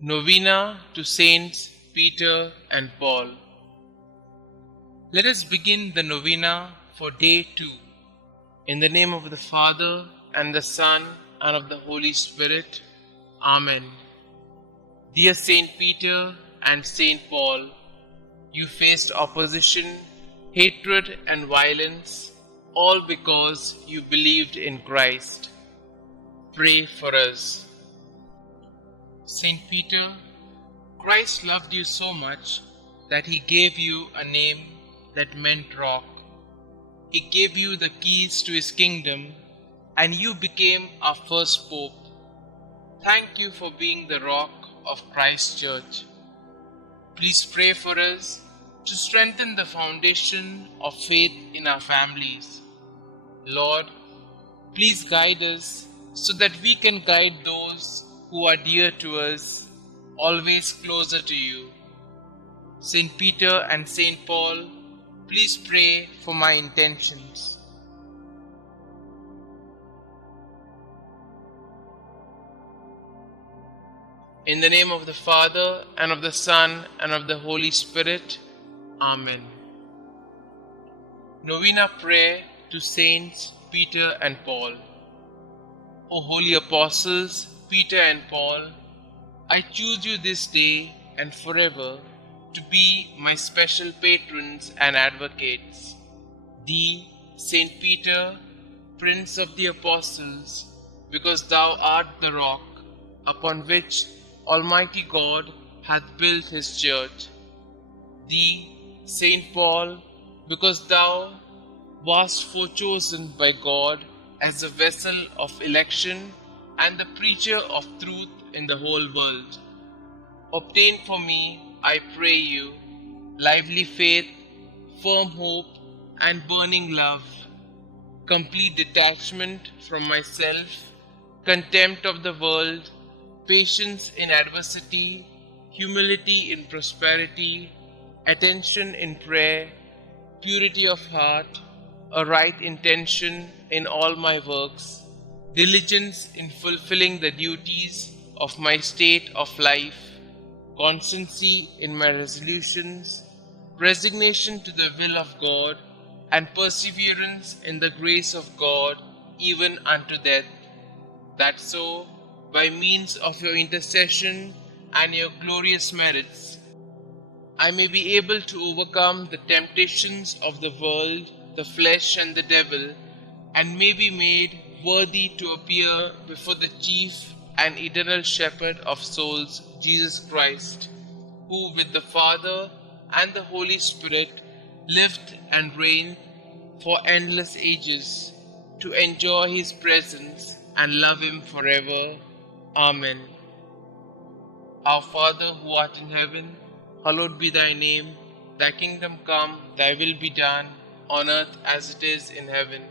Novena to Saints Peter and Paul. Let us begin the novena for day 2. In the name of the Father, and the Son, and of the Holy Spirit. Amen. Dear Saint Peter and Saint Paul, you faced opposition, hatred, and violence, all because you believed in Christ. Pray for us. Saint Peter, Christ loved you so much that he gave you a name that meant rock. He gave you the keys to his kingdom, and you became our first pope. Thank you for being the rock of Christ's church. Please pray for us to strengthen the foundation of faith in our families. Lord, please guide us so that we can guide those who are dear to us, always closer to you. Saint Peter and Saint Paul, please pray for my intentions. In the name of the Father, and of the Son, and of the Holy Spirit. Amen. Novena Prayer to Saints Peter and Paul. O holy apostles, Peter and Paul, I choose you this day and forever to be my special patrons and advocates. Thee, Saint Peter, Prince of the Apostles, because thou art the rock upon which Almighty God hath built his church. Thee, Saint Paul, because thou wast forechosen by God as a vessel of election and the preacher of truth in the whole world. Obtain for me, I pray you, lively faith, firm hope, and burning love, complete detachment from myself, contempt of the world, patience in adversity, humility in prosperity, attention in prayer, purity of heart, a right intention in all my works, diligence in fulfilling the duties of my state of life, constancy in my resolutions, resignation to the will of God, and perseverance in the grace of God even unto death, that so, by means of your intercession and your glorious merits, I may be able to overcome the temptations of the world, the flesh, and the devil, and may be made worthy to appear before the chief and eternal shepherd of souls, Jesus Christ, who with the Father and the Holy Spirit lived and reigned for endless ages, to enjoy his presence and love him forever. Amen. Our Father who art in heaven, hallowed be thy name. Thy kingdom come, thy will be done, on earth as it is in heaven.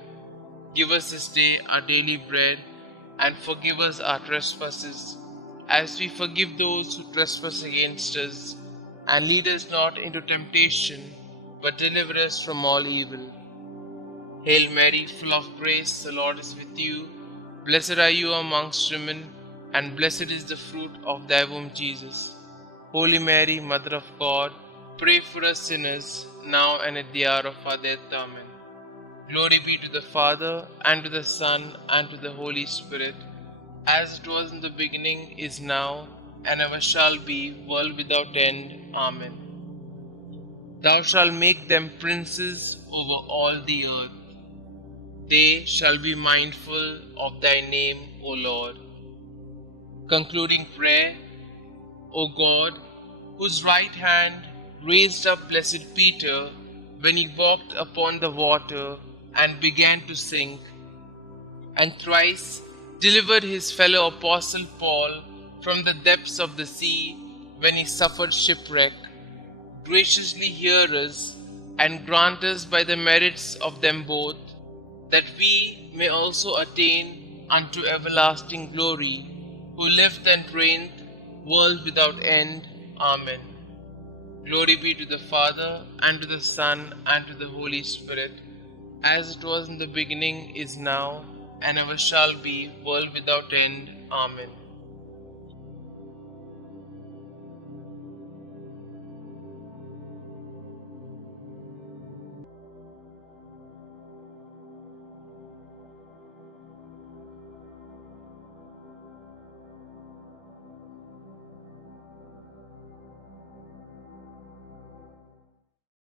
Give us this day our daily bread, and forgive us our trespasses, as we forgive those who trespass against us. And lead us not into temptation, but deliver us from all evil. Hail Mary, full of grace, the Lord is with you. Blessed are you amongst women, and blessed is the fruit of thy womb, Jesus. Holy Mary, Mother of God, pray for us sinners, now and at the hour of our death. Amen. Glory be to the Father, and to the Son, and to the Holy Spirit, as it was in the beginning, is now, and ever shall be, world without end. Amen. Thou shalt make them princes over all the earth. They shall be mindful of thy name, O Lord. Concluding prayer. O God, whose right hand raised up blessed Peter when he walked upon the water and began to sink, and thrice delivered his fellow apostle Paul from the depths of the sea when he suffered shipwreck, graciously hear us and grant us by the merits of them both, that we may also attain unto everlasting glory, who lived and reigned, world without end. Amen. Glory be to the Father, and to the Son, and to the Holy Spirit, as it was in the beginning, is now, and ever shall be, world without end. Amen.